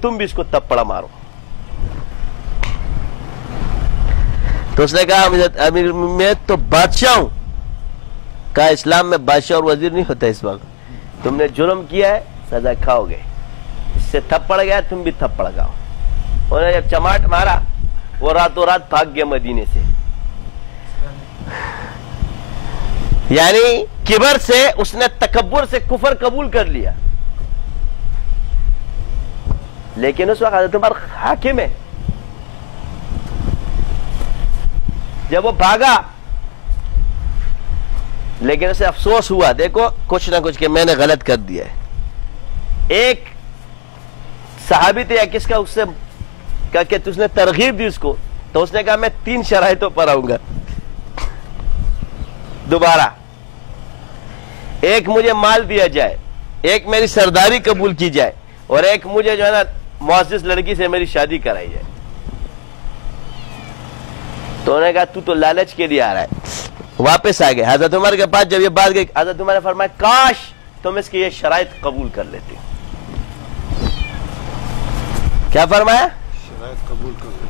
تم بھی اس کو تپڑا مارو. تو اس نے کہا امیر میں تو بادشاہ ہوں. کہا اسلام میں بادشاہ اور وزیر نہیں ہوتا اس وقت. تم نے جرم کیا ہے سزا کھاؤ گے. اس سے تھپڑ گیا تم بھی تھپڑ گاؤ. انہوں نے جب چماٹ مارا وہ راتوں رات بھاگ گیا مدینے سے. یعنی کبر سے اس نے تکبر سے کفر قبول کر لیا. لیکن اس وقت حضرت عمر حاکم ہے. جب وہ بھاگا لیکن اسے افسوس ہوا دیکھو کچھ نہ کچھ کہ میں نے غلط کر دیا ہے. ایک صحابی تھے یا کس کا اس سے کہا کہ اس نے ترغیب دی اس کو. تو اس نے کہا میں 3 شرائطوں پر آؤں گا دوبارہ. ایک مجھے مال دیا جائے, ایک میری سرداری قبول کی جائے, اور ایک مجھے جو ہے نا معزز لڑکی سے میری شادی کرائی جائے. تو انہوں نے کہا تو لالچ کے لیے آ رہا ہے. واپس آ گئے حضرت عمر کے پاس. جب یہ بات گئی حضرت عمر نے فرمایا کاش تم اس کی یہ شرائط قبول کر لیتے. کیا فرمایا؟ شرائط قبول کر لیتے.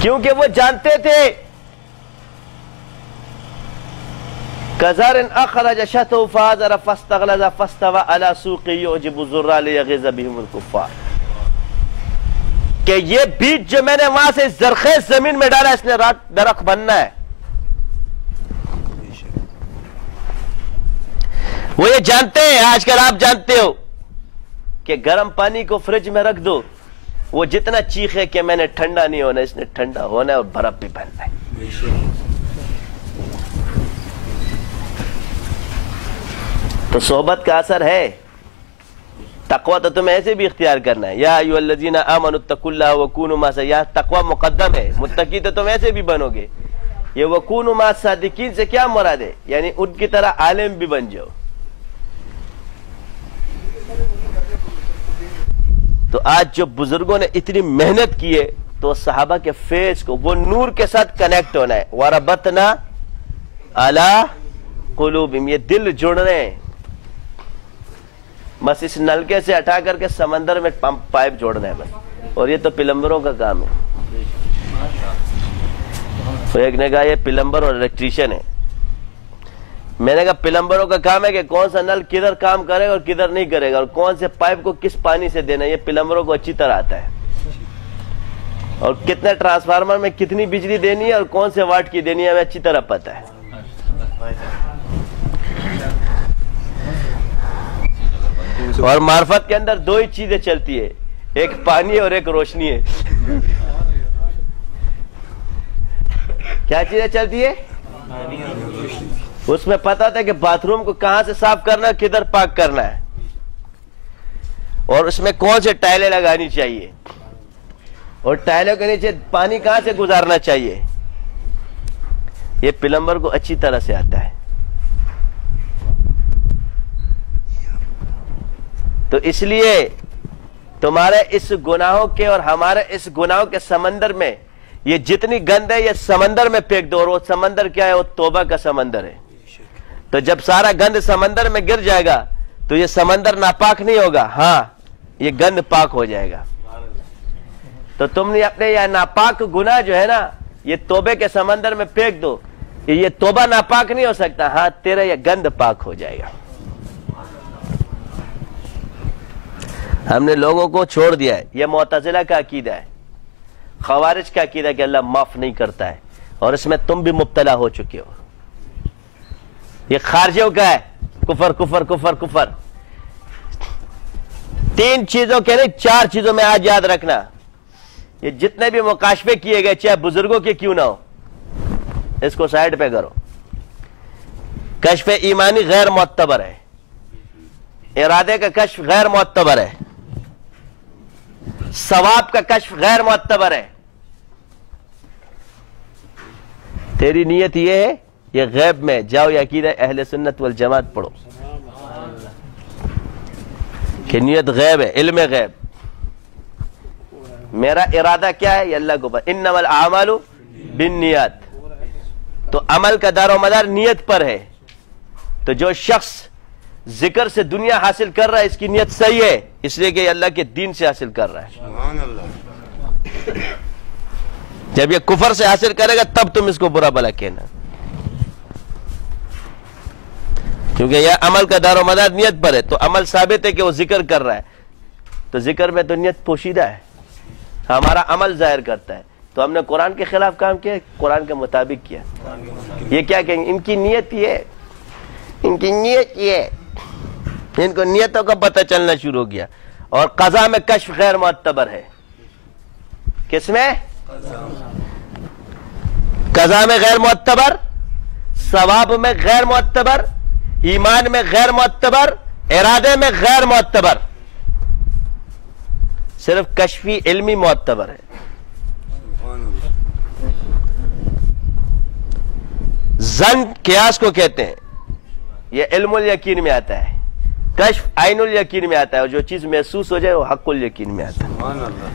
کیونکہ وہ جانتے تھے کزارن اخرج شطه فازر فاستغلظ فاستوى على سوقه يعجب الزراع ليغيظ بهم الكفار. کہ یہ بیج جو میں نے وہاں سے زرخیز زمین میں ڈالا اس نے درخت بننا ہے. وہ یہ جانتے ہیں. آج کل آپ جانتے ہو کہ گرم پانی کو فریج میں رکھ دو وہ جتنا چیخے کہ میں نے ٹھنڈا نہیں ہونا, اس نے ٹھنڈا ہونا ہے اور برف بھی بننا ہے. تو صحبت کا اثر ہے. تقوی تو تمہیں ایسے بھی اختیار کرنا ہے. یا ایھا الذین آمنوا اتقوا اللہ وکونوا مع الصادقین. تقوی مقدم ہے. متقی تو تم ایسے بھی بنو گے. یہ وکونوا مع الصادقین سے کیا مراد ہے؟ یعنی ان کی طرح عالم بھی بن جاؤ. تو آج جو بزرگوں نے اتنی محنت کی ہے تو صحابہ کے فیس کو وہ نور کے ساتھ کنیکٹ ہونا ہے. وَرَبَطْنَا عَلَىٰ قُلُوبِهِمْ. یہ دل جڑ رہے ہیں. بس اس نلکے سے ہٹا کر کے سمندر میں پائپ جوڑنا ہے بس. اور یہ تو پلمبروں کا کام ہے. ایک نے کہا یہ پلمبر اور الیکٹریشین ہے. میں نے کہا پلمبروں کا کام ہے کہ کون سا نل کدھر کام کرے گا اور کدھر نہیں کرے گا, اور کون سے پائپ کو کس پانی سے دینا ہے. یہ پلمبروں کو اچھی طرح آتا ہے. اور کتنے ٹرانسفارمر میں کتنی بجلی دینی ہے اور کون سے واٹ کی دینی ہے ہمیں اچھی طرح پتہ ہے. اور معرفت کے اندر 2 ہی چیزیں چلتی ہے, ایک پانی اور ایک روشنی ہے. کیا چیزیں چلتی ہے؟ اس میں پتا تھا کہ باتھ روم کو کہاں سے صاف کرنا ہے, کدھر پاک کرنا ہے, اور اس میں کون سے ٹائلیں لگانی چاہیے, اور ٹائلوں کے نیچے پانی کہاں سے گزارنا چاہیے. یہ پلمبر کو اچھی طرح سے آتا ہے. تو اس لیے تمہارے اس گناہوں کے اور ہمارے اس گناہوں کے سمندر میں یہ جتنی گند ہے یہ سمندر میں پھینک دو. اور وہ سمندر کیا ہے؟ وہ توبہ کا سمندر ہے. تو جب سارا گند سمندر میں گر جائے گا تو یہ سمندر ناپاک نہیں ہوگا, ہاں یہ گند پاک ہو جائے گا. تو تم نے اپنے یہ ناپاک گناہ جو ہے نا یہ توبے کے سمندر میں پھینک دو. یہ توبہ ناپاک نہیں ہو سکتا, ہاں تیرا یہ گند پاک ہو جائے گا. ہم نے لوگوں کو چھوڑ دیا ہے. یہ معتزلہ کا عقیدہ ہے, خوارج کا عقیدہ ہے کہ اللہ معاف نہیں کرتا ہے, اور اس میں تم بھی مبتلا ہو چکے ہو. یہ خارجیوں کا ہے, کفر کفر کفر کفر. 3 چیزوں کے نہیں 4 چیزوں میں آج یاد رکھنا. یہ جتنے بھی مکاشفے کیے گئے چاہے بزرگوں کے کیوں نہ ہو, اس کو سائڈ پہ کرو. کشف ایمانی غیر معتبر ہے, ارادے کا کشف غیر معتبر ہے, ثواب کا کشف غیر معتبر ہے. تیری نیت یہ ہے یہ غیب میں جاؤ, یہ عقیدہ اہل سنت والجماعت پڑھو کہ نیت غیب ہے, علم غیب. میرا ارادہ کیا ہے یہ اللہ کو پتہ. انما الاعمال بالنیات. تو عمل کا دار و مدار نیت پر ہے. تو جو شخص ذکر سے دنیا حاصل کر رہا ہے اس کی نیت صحیح ہے، اس لیے کہ اللہ کے دین سے حاصل کر رہا ہے. سبحان اللہ. جب یہ کفر سے حاصل کرے گا تب تم اس کو برا بھلا کہنا، کیونکہ یہ عمل کا دار و مدار نیت پر ہے. تو عمل ثابت ہے کہ وہ ذکر کر رہا ہے، تو ذکر میں تو نیت پوشیدہ ہے، ہمارا عمل ظاہر کرتا ہے. تو ہم نے قرآن کے خلاف کام کیا، قرآن کے مطابق کیا. یہ کیا کہیں گے؟ ان کی نیت یہ ہے، ان کی نیت یہ ہے. ان کو نیتوں کا پتہ چلنا شروع ہو گیا. اور قضا میں کشف غیر معتبر ہے. کس میں؟ قضا میں غیر معتبر، ثواب میں غیر معتبر، ایمان میں غیر معتبر، ارادے میں غیر معتبر. صرف کشفی علمی معتبر ہے. سبحان اللہ. ظن قیاس کو کہتے ہیں، یہ علم الیقین میں آتا ہے. کشف عین الیقین میں آتا ہے، اور جو چیز محسوس ہو جائے وہ حق الیقین میں آتا ہے. سبحان اللہ.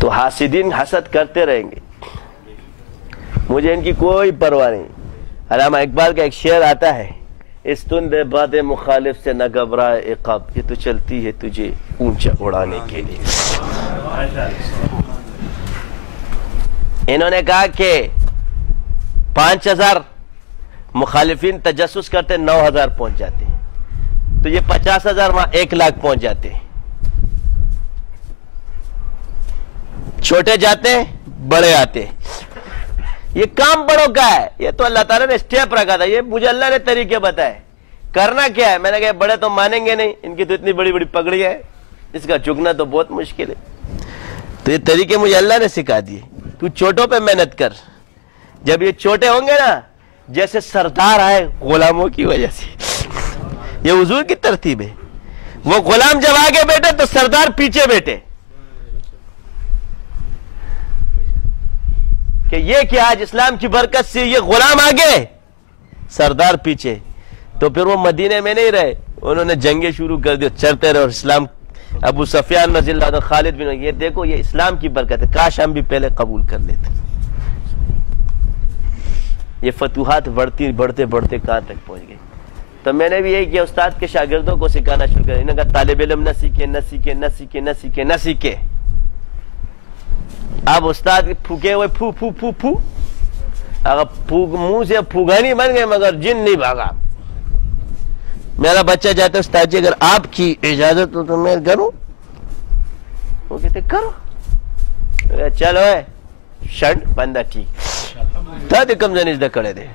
تو حاسدین حسد کرتے رہیں گے، مجھے ان کی کوئی پرواہ نہیں. علامہ اقبال کا ایک شعر آتا ہے، اس تند باد مخالف سے نہ گھبرائے عقاب، یہ تو چلتی ہے تجھے اونچا اڑانے کے لیے. انہوں نے کہا کہ 5000 مخالفین تجسس کرتے 9000 پہنچ جاتے ہیں، تو یہ 50,000 وہاں 1,00,000 پہنچ جاتے ہیں. چھوٹے جاتے ہیں بڑے آتے ہیں. یہ کام بڑوں کا ہے، یہ تو اللہ تعالیٰ نے اسٹیپ رکھا تھا. یہ مجھے اللہ نے طریقے بتائے. کرنا کیا ہے؟ میں نے کہا بڑے تو مانیں گے نہیں، ان کی تو اتنی بڑی بڑی پگڑی ہے، اس کا جھکنا تو بہت مشکل ہے. تو یہ طریقے مجھے اللہ نے سکھا دیے. تو چھوٹوں پہ محنت کر. جب یہ چھوٹے ہوں گے نا، جیسے سردار آئے غلاموں کی وجہ سے، یہ حضور کی ترتیب ہے. وہ غلام جب آگے بیٹھے تو سردار پیچھے بیٹھے، کہ یہ کیا آج اسلام کی برکت سے یہ غلام آگے سردار پیچھے. تو پھر وہ مدینے میں نہیں رہے، انہوں نے جنگیں شروع کر دی، چلتے رہے. اور اسلام ابو سفیان رضی اللہ عنہ، خالد بن، یہ دیکھو یہ اسلام کی برکت ہے، کاش ہم بھی پہلے قبول کر لیتے. یہ فتوحات بڑھتے بڑھتے کہاں تک پہنچ گئی. تو میں نے بھی یہی کیا، استاد کے شاگردوں کو سکھانا شروع کیا. انہوں نے کہا طالب علم نہ سیکھے نہ سیکھے نہ سیکھے نہ سیکھے نہ سیکھے. اب استاد پھوکے ہوئے پھو پھو پھو پھو، اگر منہ سے پھوگانی بن گئے مگر جن نہیں بھاگا. میرا بچہ جاتا ہے، استاد جی اگر آپ کی اجازت ہو تو میں کروں. وہ کہتے کرو. چلو شنٹ بندہ ٹھیک تھا، کم زنیز دے کھڑے دے.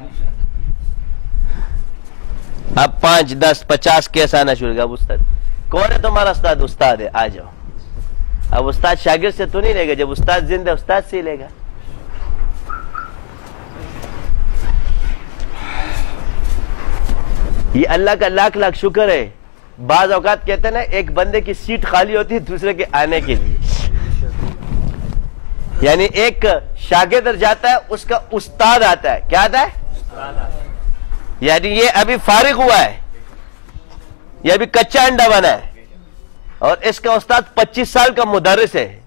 اب 5 10 50 کیس آنا شروع کیا. اب استاد کون ہے تمہارا استاد؟ استاد ہے، آ جاؤ. اب استاد شاگرد سے تو نہیں لے گا، جب استاد زندہ استاد سے ہی لے گا. یہ اللہ کا لاکھ لاکھ شکر ہے. بعض اوقات کہتے ہیں نا، ایک بندے کی سیٹ خالی ہوتی ہے دوسرے کے آنے کے لیے. یعنی ایک شاگرد جاتا ہے، اس کا استاد آتا ہے. کیا آتا ہے؟ یعنی یہ ابھی فارغ ہوا ہے، یہ ابھی کچا انڈا بنا ہے، اور اس کا استاد 25 سال کا مدرس ہے.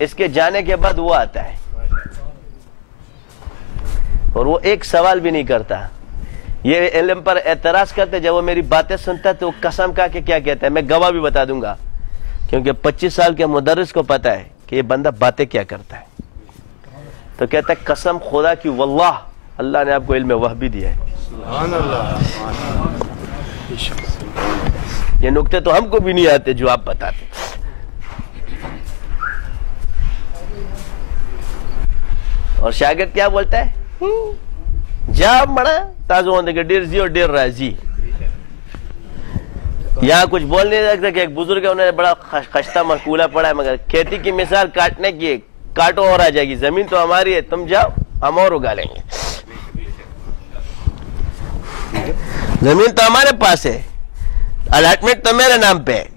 اس کے جانے کے بعد وہ آتا ہے، اور وہ ایک سوال بھی نہیں کرتا. یہ علم پر اعتراض کرتے، جب وہ میری باتیں سنتا ہے تو قسم کھا کے کیا کہتا ہے، میں گواہ بھی بتا دوں گا، کیونکہ 25 سال کے مدرس کو پتا ہے کہ یہ بندہ باتیں کیا کرتا ہے. تو کہتا ہے قسم خدا کی واللہ اللہ نے آپ کو علم وحی دیا ہے. سبحان اللہ. یہ نکتے تو ہم کو بھی نہیں آتے جو آپ بتاتے. اور شاگرد کیا بولتا ہے؟ جا بڑا تازہ ہونے کے ڈیر زی اور ڈیر راضی. یہاں کچھ بول نہیں سکتا کہ ایک بزرگ ہے، انہوں نے بڑا خستہ مقولہ پڑھا ہے، مگر کھیتی کی مثال کاٹنے کی ہے، کاٹو اور آ جائے گی. زمین تو ہماری ہے، تم جاؤ ہم اور اگا لیں گے. زمین تو ہمارے پاس ہے، الاٹمنٹ تو میرے نام پہ ہے.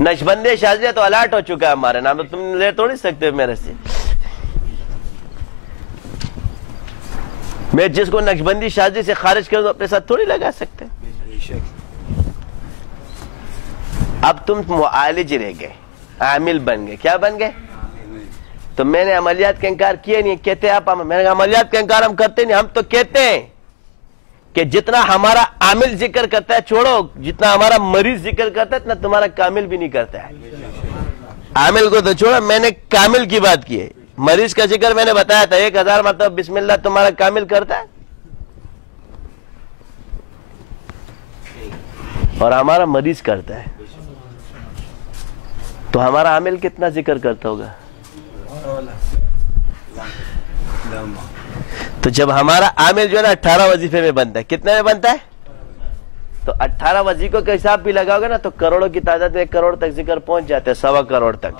نقشبندی شازیہ تو الاٹ ہو چکا ہے ہمارے نام، تو تم لے توڑ نہیں سکتے میرے سے. میں جس کو نقشبندی شازی سے خارج کر دوں اپنے ساتھ تھوڑی لگا سکتے. اب تم معالج رہ گئے، عامل بن گئے. کیا بن گئے؟ تو میں نے عملیات کا انکار کیا نہیں. کہتے آپ میں نے کہا عملیات کا انکار ہم کرتے نہیں. ہم تو کہتے ہیں کہ جتنا ہمارا عامل ذکر کرتا ہے چھوڑو، جتنا ہمارا مریض ذکر کرتا ہے اتنا تمہارا کامل بھی نہیں کرتا ہے. عامل کو تو چھوڑو، میں نے کامل کی بات کی ہے. مریض کا ذکر میں نے بتایا تھا 1000 مرتبہ بسم اللہ تمہارا کامل کرتا ہے، اور ہمارا مریض کرتا ہے. تو ہمارا عامل کتنا ذکر کرتا ہوگا؟ تو جب ہمارا عامل جو ہے نا 18 وظیفے میں بنتا ہے، کتنے میں بنتا ہے؟ تو 18 وظیفوں کا حساب بھی لگاؤ گے نا تو کروڑوں کی تعداد میں 1 کروڑ تک ذکر پہنچ جاتے ہیں، 1.25 کروڑ تک.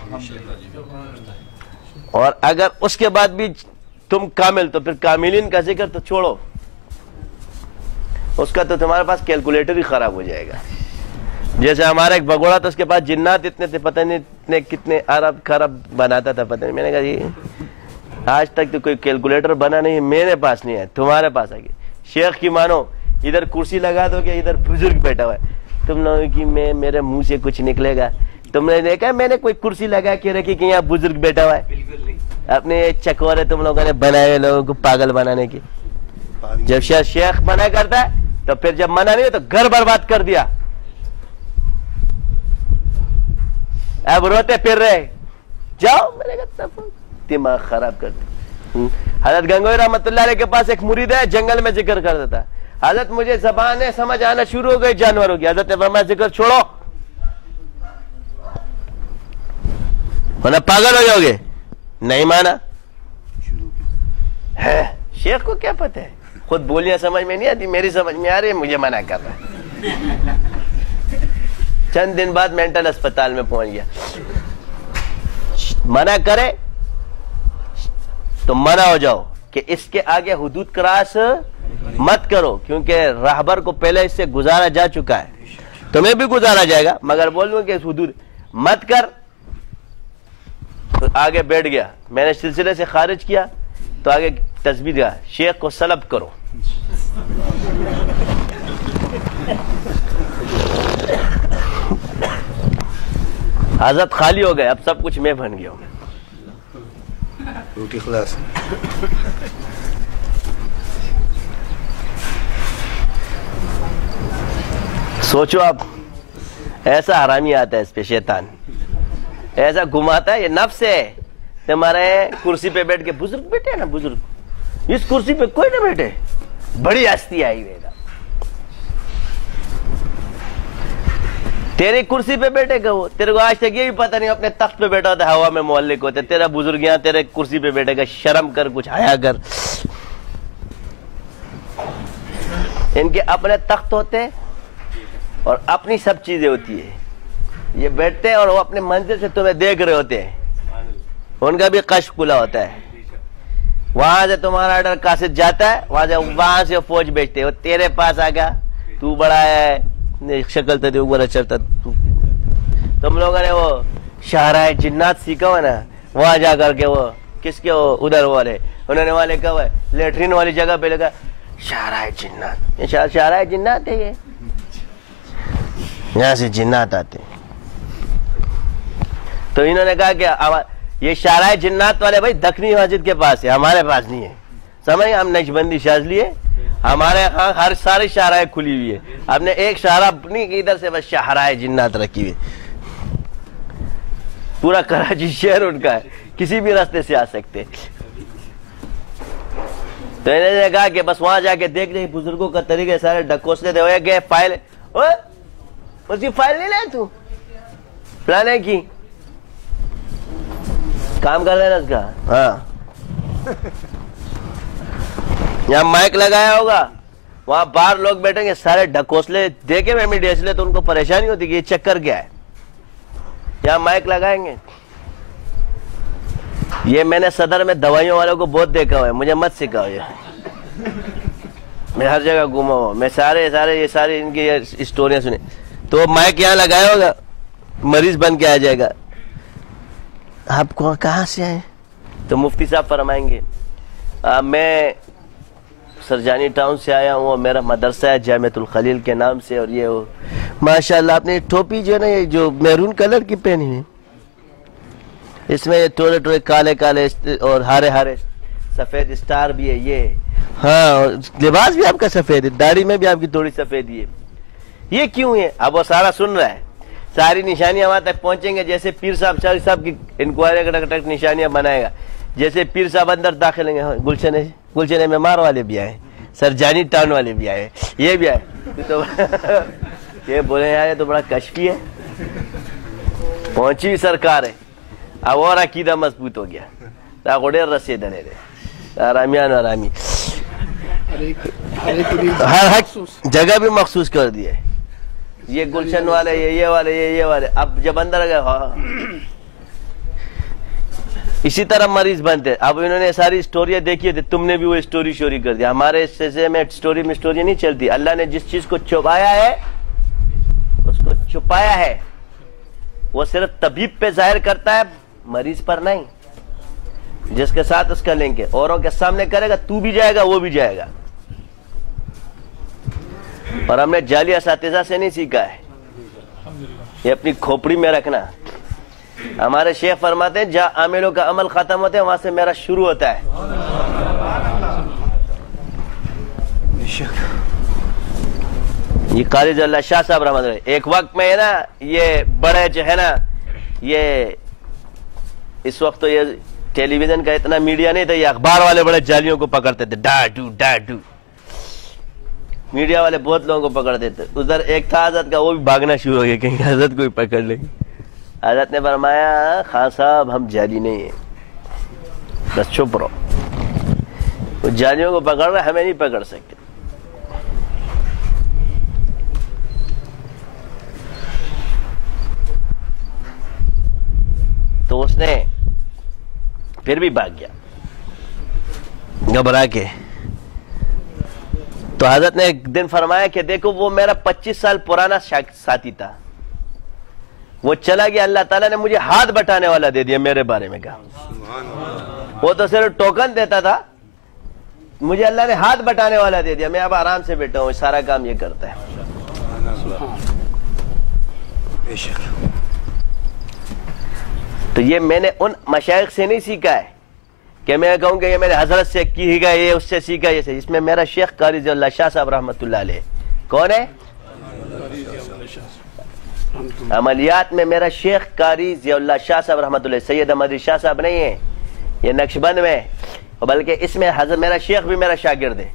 اور اگر اس کے بعد بھی تم کامل، تو پھر کاملین کا ذکر تو چھوڑو، اس کا تو تمہارے پاس کیلکولیٹر ہی خراب ہو جائے گا. جیسے ہمارا ایک بگوڑا تھا، اس کے پاس جنات اتنے تھے، پتہ نہیں اتنے کتنے ارب خراب بناتا تھا، پتہ نہیں. میں نے کہا یہ آج تک تو کوئی کیلکولیٹر بنا نہیں، میرے پاس نہیں ہے، تمہارے پاس آ گئی. شیخ کی مانو، ادھر کرسی لگا دو گے، ادھر بزرگ بیٹھا ہوا ہے، تم لوگوں کی میرے منہ سے کچھ نکلے گا. تم نے دیکھا میں نے کوئی کرسی لگا کے رکھی کہ یہاں بزرگ بیٹھا ہوا ہے؟ اپنے چکورے تم لوگوں نے بنائے ہوئے لوگوں کو پاگل بنانے کی. جب شیخ منع کرتا ہے تو پھر جب منع نہیں تو گھر برباد کر دیا. اب روتے پھر رہے، جاؤ. میں نے کہا دماغ خراب کرتے. حضرت گنگوئی رحمت اللہ علیہ کے پاس ایک مرید ہے، جنگل میں ذکر کرتا تھا. حضرت مجھے زبانیں سمجھ آنا شروع ہو گئی جانوروں کی. حضرت نے فرمایا ذکر چھوڑو ورنہ پاگل ہو جاؤ گے. نہیں مانا. ہے شیخ کو کیا پتہ ہے، خود بولیاں سمجھ میں نہیں آتی، میری سمجھ میں آ رہی ہے، مجھے منع کر رہا ہے. چند دن بعد مینٹل اسپتال میں پہنچ گیا. منع کرے تو منع ہو جاؤ کہ اس کے آگے حدود کراس مت کرو، کیونکہ راہبر کو پہلے اس سے گزارا جا چکا ہے، تمہیں بھی گزارا جائے گا، مگر بول دوں کہ اس حدود مت کر. تو آگے بیٹھ گیا. میں نے سلسلے سے خارج کیا تو آگے تسبیح دیا، شیخ کو سلب کرو. حضرت خالی ہو گئے، اب سب کچھ میں بن گیا ہوں. روٹی خلاص. سوچو اب، ایسا حرامی آتا ہے اس پہ، شیطان ایسا گھماتا ہے. یہ نفس ہے تمہارے. کرسی پہ بیٹھ کے بزرگ بیٹھے نا، بزرگ اس کرسی پہ کوئی نہ بیٹھے، بڑی ہستی آئی ہوئے گا. تیری کرسی پہ بیٹھے گا وہ، تیرے کو آج تک یہ بھی پتہ نہیں اپنے تخت پہ بیٹھا ہوتا ہے، ہوا میں معلق ہوتے. تیرا بزرگ یہاں تیرے کرسی پہ بیٹھے گا. شرم کر، کچھ حیا کر. ان کے اپنے تخت ہوتے ہیں اور اپنی سب چیزیں ہوتی ہے. یہ بیٹھتے ہیں اور وہ اپنے منزل سے تمہیں دیکھ رہے ہوتے ہیں. ان کا بھی کشف کھلا ہوتا ہے. وہاں سے تمہارا آرڈر قاصد جاتا ہے، وہاں سے فوج بیچتے. وہ تیرے پاس آ گیا، تو بڑا ہے، شکل تو اوپر چلتا. تم لوگوں نے وہ شاہراہ جنات سیکھا ہوا نا، وہاں جا کر کے وہ کس کے وہ ادھر والے انہوں نے وہاں لکھا ہوا ہے، لیٹرین والی جگہ پہ لکھا شاہراہ جنات. شاہراہ جنات ہے یہ، یہاں سے جنات آتے. تو انہوں نے کہا کہ یہ شاہراہ جنات والے بھائی دکنی مسجد کے پاس ہے، ہمارے پاس نہیں ہے. سمجھ، ہم نقشبندی شاذلی ہے، ہمارے ہاں ہر ساری شاہراہیں کھلی ہوئی ہے. ہم نے ایک شاہراہ اپنی ادھر سے بس شاہراہ جنات رکھی ہوئی. پورا کراچی شہر ان کا ہے، کسی بھی راستے سے آ سکتے. تو انہوں نے کہا کہ بس وہاں جا کے دیکھ رہے بزرگوں کا طریقہ سارے ڈکوسلے دے ہوئے گئے. فائل اس کی فائل نہیں لے، تو فلانے کی کام کر لینا اس کا. ہاں یہاں مائک لگایا ہوگا، وہاں باہر لوگ بیٹھیں گے، سارے ڈھکوسلے دیکھے میں میڈیا اس لیے تو ان کو پریشانی ہوتی کہ یہ چکر کیا ہے. یہاں مائک لگائیں گے. یہ میں نے صدر میں دوائیوں والوں کو بہت دیکھا ہوا ہے، مجھے مت سکھاؤ. یہ میں ہر جگہ گھوما ہوا، میں سارے یہ ساری ان کی اسٹوریاں سنیں. تو مائک یہاں لگایا ہوگا، مریض بن کے آ جائے گا. آپ کو کہاں سے آئے؟ تو مفتی صاحب فرمائیں گے میں سرجانی ٹاؤن سے آیا ہوں، اور میرا مدرسہ ہے جامعۃ الخلیل کے نام سے. اور یہ ماشاءاللہ آپ نے ٹوپی جو ہے نا، یہ جو میرون کلر کی پہنی ہوئی، اس میں یہ ٹوڑے ٹوڑے کالے کالے اور ہارے ہارے سفید اسٹار بھی ہے یہ. ہاں اور لباس بھی آپ کا سفید ہے, داڑھی میں بھی آپ کی تھوڑی سفیدی ہے. یہ کیوں ہے؟ اب وہ سارا سن رہا ہے, ساری نشانیاں وہاں تک پہنچیں گے. جیسے پیر صاحب شاہ صاحب کی انکوائری ٹک ٹک نشانیاں بنائے گا, جیسے پیر صاحب اندر داخل ہوں گے. گلشن میں مار والے بھی آئے, سرجانی ٹاؤن والے بھی آئے, یہ بھی آئے. تو یہ بولے یار یہ تو بڑا کشفی ہے, پہنچی سرکار ہے. اب اور عقیدہ مضبوط ہو گیا. تاکوڑے رسے دنے دے آرامیان آرامی ہر حق جگہ بھی مخصوص کر دی ہے. یہ گلشن والے, یہ والے, یہ والے. اب جب اندر گئے اسی طرح مریض بنتے. اب انہوں نے ساری اسٹوریاں دیکھی تھی, تم نے بھی وہ اسٹوری شوری کر دیا. ہمارے حصے میں اسٹوری نہیں چلتی. اللہ نے جس چیز کو چھپایا ہے اس کو چھپایا ہے. وہ صرف طبیب پہ ظاہر کرتا ہے, مریض پر نہیں. جس کے ساتھ اس کا لنک ہے, اوروں کے سامنے کرے گا تو بھی جائے گا, وہ بھی جائے گا. اور ہم نے جعلی اساتذہ سے نہیں سیکھا ہے, یہ اپنی کھوپڑی میں رکھنا. ہمارے شیخ فرماتے ہیں جہاں عاملوں کا عمل ختم ہوتا ہے وہاں سے میرا شروع ہوتا ہے. یہ قاری ضیاء اللہ شاہ صاحب رحمۃ اللہ ایک وقت میں ہے نا, یہ بڑے جو ہے نا, یہ اس وقت تو یہ ٹیلی ویژن کا اتنا میڈیا نہیں تھا, یہ اخبار والے بڑے جعلیوں کو پکڑتے تھے. ڈاڈو میڈیا والے بہت لوگوں کو پکڑتے تھے. ادھر ایک تھا حضرت کا, وہ بھی بھاگنا شروع ہو گیا کہیں حضرت کو بھی پکڑ لیں گے. حضرت نے فرمایا خان صاحب ہم جعلی نہیں ہیں, بس چھپ رہو. وہ جعلیوں کو پکڑ رہے, ہمیں نہیں پکڑ سکتے. تو اس نے پھر بھی بھاگ گیا گھبرا کے. تو حضرت نے ایک دن فرمایا کہ دیکھو وہ میرا 25 سال پرانا ساتھی تھا, وہ چلا گیا. اللہ تعالیٰ نے مجھے ہاتھ بٹانے والا دے دیا میرے بارے میں. کہا وہ تو صرف ٹوکن دیتا تھا, مجھے اللہ نے ہاتھ بٹانے والا دے دیا. میں اب آرام سے بیٹھا ہوں, سارا کام یہ کرتا ہے. تو یہ میں نے ان مشائخ سے نہیں سیکھا ہے کہ میں کہوں کہ یہ میرے حضرت سے کی گیا, یہ اس سے سیکھا. یہ اس میں میرا شیخ قاری ضیاء اللہ شاہ صاحب رحمۃ اللہ علیہ کون ہے؟ عملیات میں میرا شیخ قاری ضیاء اللہ شاہ صاحب رحمۃ اللہ, سید احمد شاہ صاحب نہیں ہے, یہ نقشبند میں, بلکہ اس میں حضرت میرا شیخ بھی میرا شاگرد ہے.